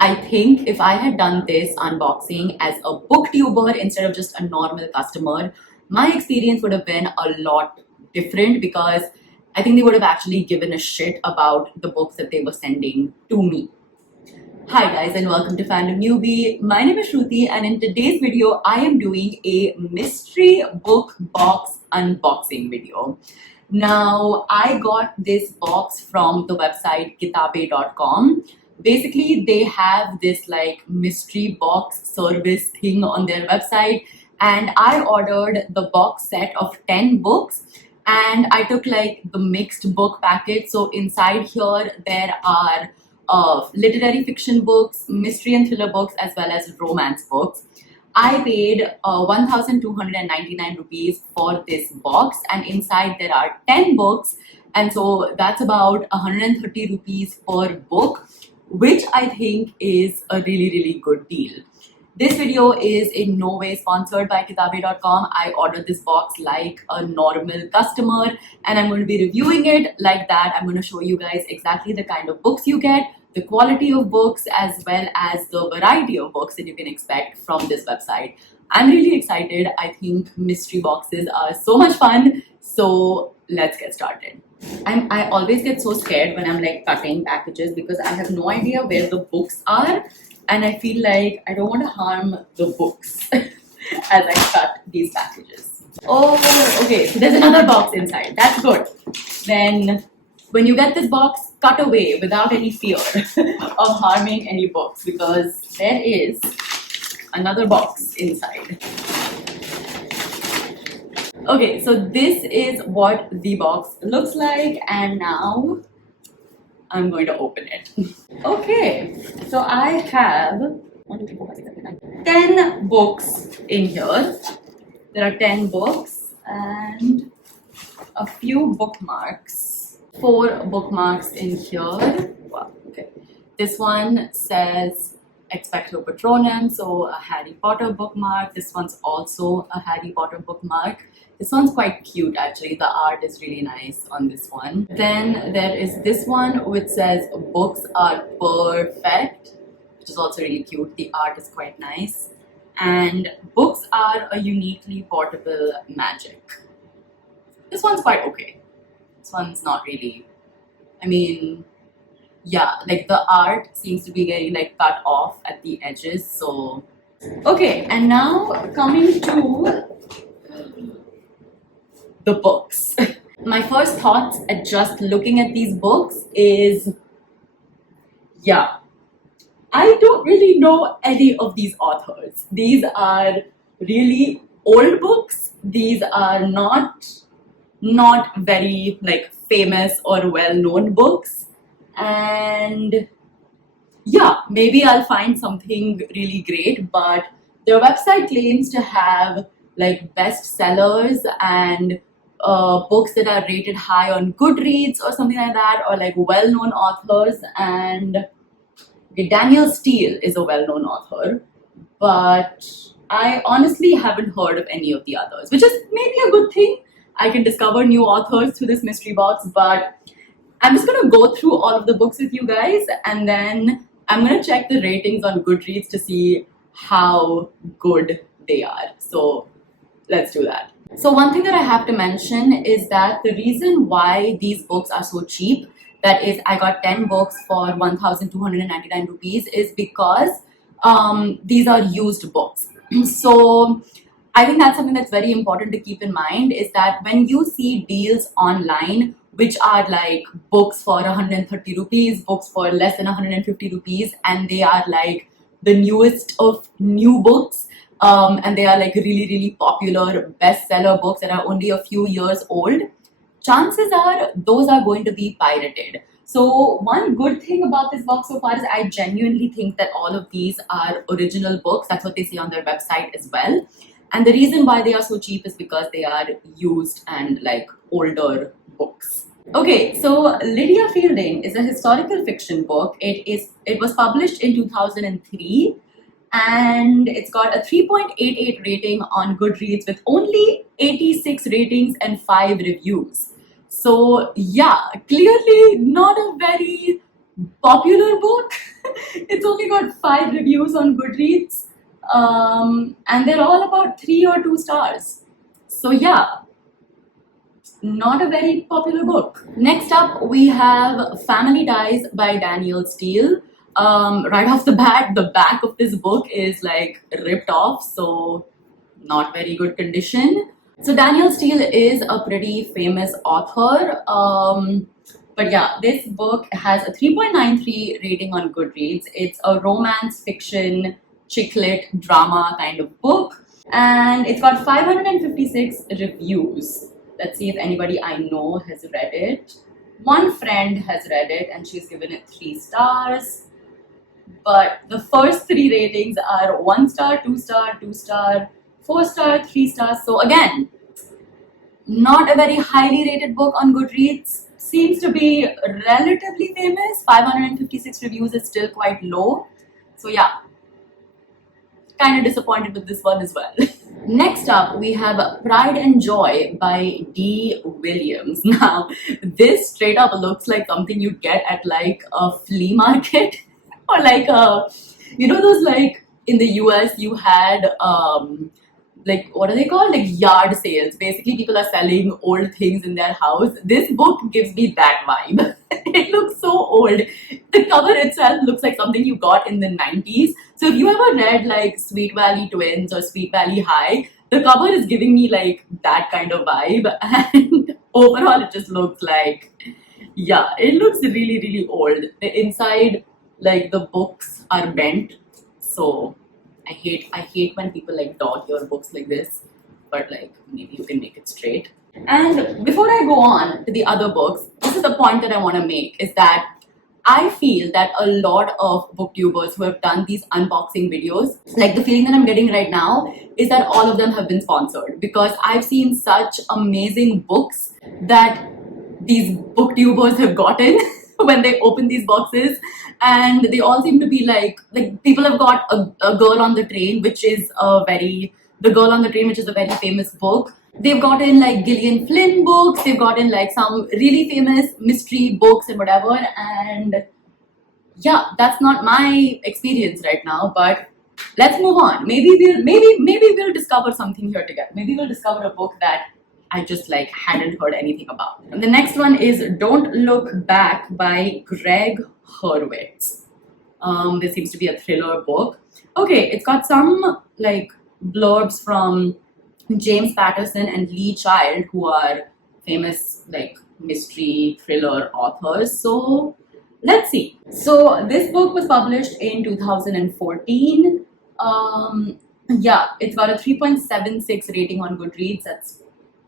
I think if I had done this unboxing as a booktuber instead of just a normal customer, my experience would have been a lot different because I think they would have actually given a shit about the books that they were sending to me. Hi guys and welcome to Fandom Newbie. My name is Shruti and in today's video I am doing a mystery book box unboxing video. Now I got this box from the website kitabe.com. Basically they have this like mystery box service thing on their website and I ordered the box set of 10 books and I took like the mixed book package. So inside here there are literary fiction books, mystery and thriller books, as well as romance books. I paid 1,299 rupees for this box, and inside there are 10 books, and so that's about 130 rupees per book, which I think is a really good deal. This video is in no way sponsored by kitabe.com. I ordered this box like a normal customer and I'm going to be reviewing it like that. I'm going to show you guys exactly the kind of books you get, the quality of books, as well as the variety of books that you can expect from this website. I'm really excited. I think mystery boxes are so much fun. So let's get started. I always get so scared when I'm like cutting packages because I have no idea where the books are. And I feel like I don't want to harm the books as I cut these packages. Oh, okay, so there's another box inside. That's good. Then when you get this box, cut away without any fear of harming any books because there is another box inside. Okay, so this is what the box looks like and now I'm going to open it. Okay, so I have 10 books in here. There are 10 books and a few bookmarks. 4 bookmarks in here. Wow, okay. This one says Expecto Patronum, so a Harry Potter bookmark. This one's also a Harry Potter bookmark. This one's quite cute actually. The art is really nice on this one. Then there is this one which says books are perfect, which is also really cute. The art is quite nice. And books are a uniquely portable magic. This one's quite okay. This one's not really, I mean, yeah, like the art seems to be very like cut off at the edges. So, okay, and now coming to the books. My first thoughts at just looking at these books is, yeah, I don't really know any of these authors. These are really old books. These are not very like famous or well-known books. And yeah, maybe I'll find something really great, but their website claims to have like bestsellers and books that are rated high on Goodreads or something like that, or like well-known authors. And okay, Danielle Steele is a well-known author, but I honestly haven't heard of any of the others, which is maybe a good thing. I can discover new authors through this mystery box, but I'm just gonna go through all of the books with you guys and then I'm gonna check the ratings on Goodreads to see how good they are. So let's do that. So one thing that I have to mention is that the reason why these books are so cheap, that is I got 10 books for 1,299 rupees, is because these are used books. So I think that's something that's very important to keep in mind, is that when you see deals online which are like books for 130 rupees, books for less than 150 rupees, and they are like the newest of new books, and they are like really popular bestseller books that are only a few years old, chances are those are going to be pirated. So one good thing about this box so far is I genuinely think that all of these are original books. That's what they say on their website as well. And the reason why they are so cheap is because they are used and like older books. Okay, so Lydia Fielding is a historical fiction book. It was published in 2003 and it's got a 3.88 rating on Goodreads with only 86 ratings and 5 reviews. So yeah, clearly not a very popular book. It's only got 5 reviews on Goodreads, and they're all about 3 or 2 stars. So yeah, not a very popular book. Next up, we have Family Ties by Danielle Steele. Right off the bat, the back of this book is like ripped off, so not very good condition. So Danielle Steele is a pretty famous author. But yeah, this book has a 3.93 rating on Goodreads. It's a romance fiction, chick lit drama kind of book, and it's got 556 reviews. Let's see if anybody I know has read it. One friend has read it and she's given it 3 stars. But the first 3 ratings are 1 star, 2 star, 2 star, 4 star, 3 stars. So again, not a very highly rated book on Goodreads. Seems to be relatively famous. 556 reviews is still quite low. So yeah, kind of disappointed with this one as well. Next up, we have Pride and Joy by D. Williams. Now, this straight up looks like something you get at like a flea market or like a, those like in the US you had like what are they called? Like yard sales. Basically, people are selling old things in their house. This book gives me that vibe. It looks so old. The cover itself looks like something you got in the 90s. So if you ever read like Sweet Valley Twins or Sweet Valley High, the cover is giving me like that kind of vibe. And overall, it just looks like, yeah, it looks really, really old. The inside, like the books are bent. So I hate when people like dog your books like this, but like maybe you can make it straight. And before I go on to the other books, this is the point that I want to make is that I feel that a lot of booktubers who have done these unboxing videos, like the feeling that I'm getting right now is that all of them have been sponsored because I've seen such amazing books that these booktubers have gotten when they open these boxes, and they all seem to be like people have got a Girl on the Train, which is the Girl on the Train, which is a very famous book. They've gotten like Gillian Flynn books, they've gotten like some really famous mystery books and whatever, and yeah, that's not my experience right now, but let's move on. Maybe we'll discover something here together. Maybe we'll discover a book that I just like hadn't heard anything about. And the next one is Don't Look Back by Greg Hurwitz. This seems to be a thriller book. Okay, it's got some like blurbs from James Patterson and Lee Child, who are famous like mystery thriller authors. So let's see. So this book was published in 2014. Yeah, it's got a 3.76 rating on Goodreads. That's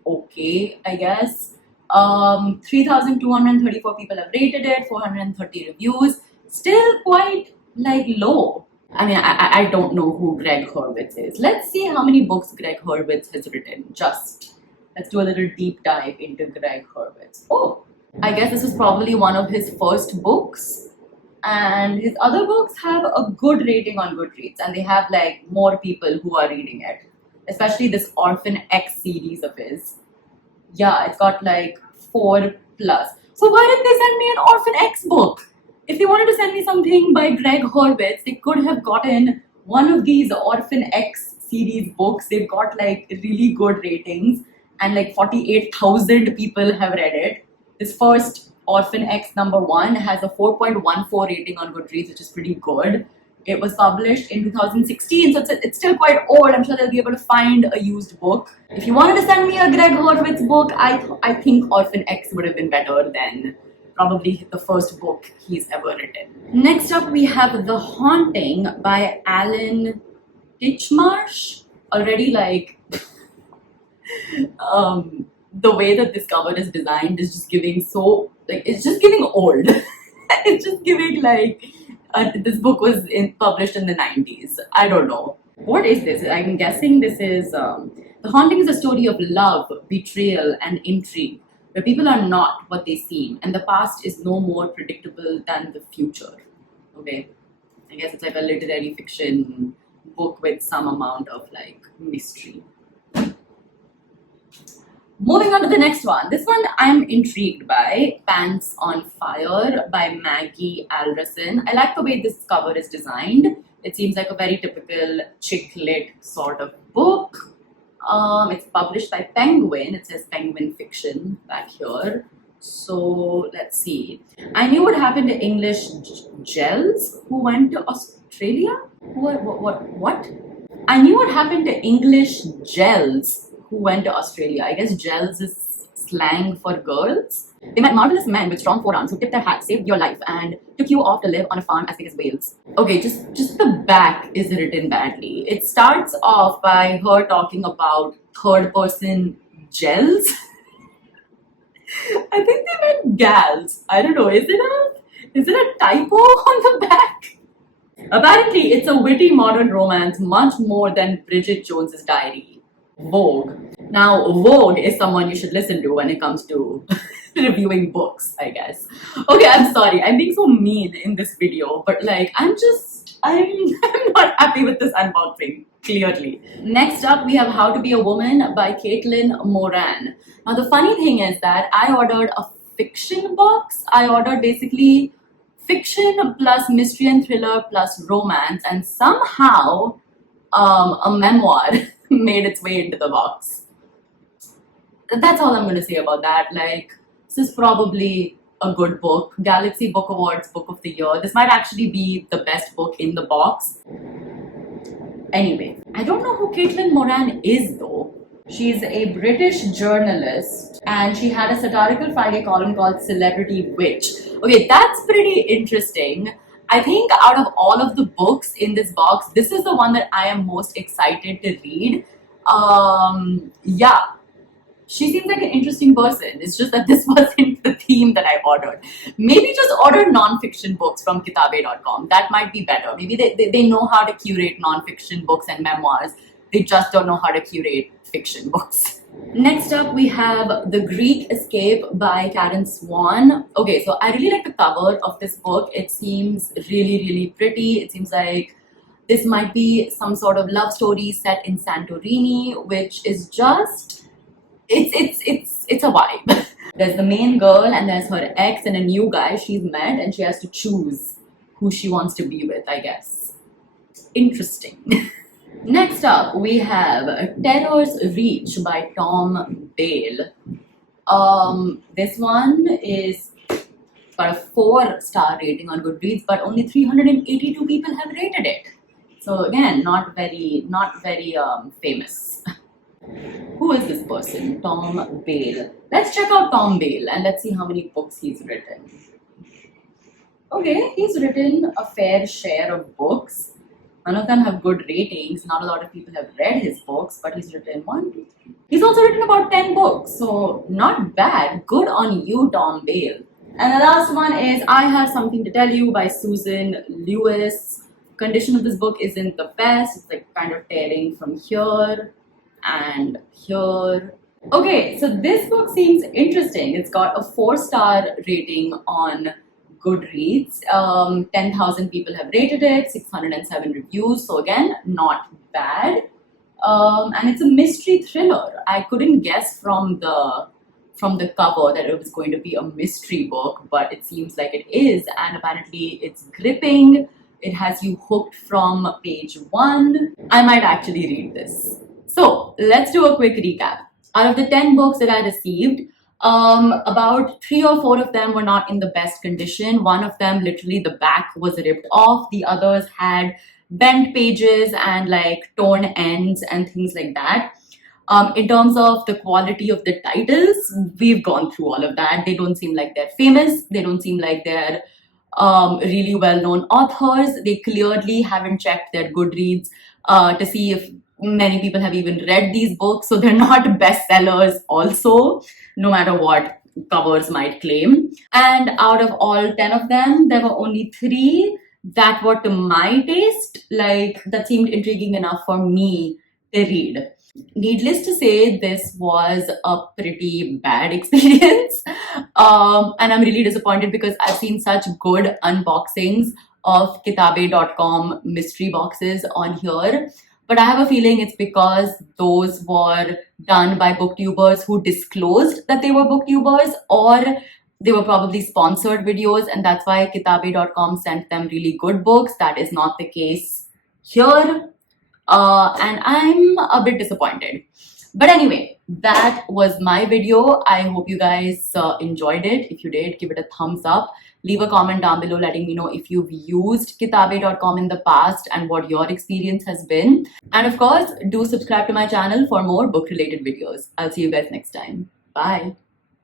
okay, I guess. 3,234 people have rated it, 430 reviews. Still quite like low. I mean, I don't know who Greg Hurwitz is. Let's see how many books Greg Hurwitz has written. Let's do a little deep dive into Greg Hurwitz. Oh, I guess this is probably one of his first books. And his other books have a good rating on Goodreads, and they have like more people who are reading it. Especially this Orphan X series of his. Yeah, it's got like 4+. So why didn't they send me an Orphan X book? If they wanted to send me something by Greg Hurwitz, they could have gotten one of these Orphan X series books. They've got like really good ratings, and like 48,000 people have read it. This first Orphan X #1 has a 4.14 rating on Goodreads, which is pretty good. It was published in 2016, so it's still quite old. I'm sure they'll be able to find a used book. If you wanted to send me a Greg Hurwitz book, I think Orphan X would have been better than probably the first book he's ever written. Next up, we have The Haunting by Alan Titchmarsh. Already, like, the way that this cover is designed is just giving it's just giving old. It's just giving like, this book was published in the 90s. I don't know. What is this? I'm guessing this is, The Haunting is a story of love, betrayal, and intrigue, where people are not what they seem, and the past is no more predictable than the future. Okay, I guess it's like a literary fiction book with some amount of like mystery. Moving on to the next one. This one I'm intrigued by. Pants on Fire by Maggie Alderson. I like the way this cover is designed. It seems like a very typical chick lit sort of book. It's published by Penguin. It says Penguin Fiction back here. So let's see. I knew what happened to English Gels who went to Australia. What? I knew what happened to English Gels who went to Australia. I guess gels is slang for girls. They met marvelous men with strong forearms who tipped their hats, saved your life, and took you off to live on a farm as big as Wales. Okay, just the back is written badly. It starts off by her talking about third person gels. I think they meant gals. I don't know. Is it a typo on the back? Apparently, it's a witty modern romance, much more than Bridget Jones's Diary. Vogue. Now, Vogue is someone you should listen to when it comes to reviewing books, I guess. Okay, I'm sorry. I'm being so mean in this video, but like, I'm not happy with this unboxing, clearly. Next up, we have How to Be a Woman by Caitlin Moran. Now, the funny thing is that I ordered a fiction box. I ordered basically fiction plus mystery and thriller plus romance, and somehow a memoir made its way into the box. That's all I'm going to say about that. Like, this is probably a good book. Galaxy Book Awards Book of the Year. This might actually be the best book in the box. Anyway, I don't know who Caitlin Moran is though. She's a British journalist and she had a satirical Friday column called Celebrity Witch. Okay, that's pretty interesting. I think out of all of the books in this box, this is the one that I am most excited to read. Yeah, she seems like an interesting person. It's just that this wasn't the theme that I ordered. Maybe just order non-fiction books from kitabe.com. That might be better. Maybe they know how to curate non-fiction books and memoirs. They just don't know how to curate fiction books. Next up, we have The Greek Escape by Karen Swan. Okay, so I really like the cover of this book. It seems really, really pretty. It seems like this might be some sort of love story set in Santorini, which is just, it's a vibe. There's the main girl and there's her ex and a new guy she's met, and she has to choose who she wants to be with, I guess. Interesting. Next up, we have Terror's Reach by Tom Bale. This one is got a 4-star rating on Goodreads, but only 382 people have rated it. So again, not very famous. Who is this person? Tom Bale. Let's check out Tom Bale and let's see how many books he's written. Okay, he's written a fair share of books. None of them have good ratings. Not a lot of people have read his books, but he's written 1, 2, 3. He's also written about 10 books, so not bad. Good on you, Tom Bale. And the last one is I Have Something to Tell You by Susan Lewis. Condition of this book isn't the best. It's like kind of tearing from here and here. Okay, so this book seems interesting. It's got a 4-star rating on Goodreads. 10,000 people have rated it, 607 reviews, so again, not bad. And it's a mystery thriller. I couldn't guess from the cover that it was going to be a mystery book, but it seems like it is, and apparently it's gripping. It has you hooked from page 1. I might actually read this. So let's do a quick recap. Out of the 10 books that I received, about 3 or 4 of them were not in the best condition. One of them, literally the back was ripped off. The others had bent pages and like torn ends and things like that. In terms of the quality of the titles, we've gone through all of that. They don't seem like they're famous. They don't seem like they're really well-known authors. They clearly haven't checked their Goodreads to see if many people have even read these books, so they're not bestsellers also, no matter what covers might claim. And out of all 10 of them, there were only 3 that were to my taste, like that seemed intriguing enough for me to read. Needless to say, this was a pretty bad experience. And I'm really disappointed because I've seen such good unboxings of kitabe.com mystery boxes on here. but I have a feeling it's because those were done by booktubers who disclosed that they were booktubers, or they were probably sponsored videos, and that's why kitabe.com sent them really good books. That is not the case here, and I'm a bit disappointed. But anyway, that was my video. I hope you guys enjoyed it. If you did, give it a thumbs up. Leave a comment down below letting me know if you've used kitabe.com in the past and what your experience has been. And of course, do subscribe to my channel for more book related videos. I'll see you guys next time. Bye.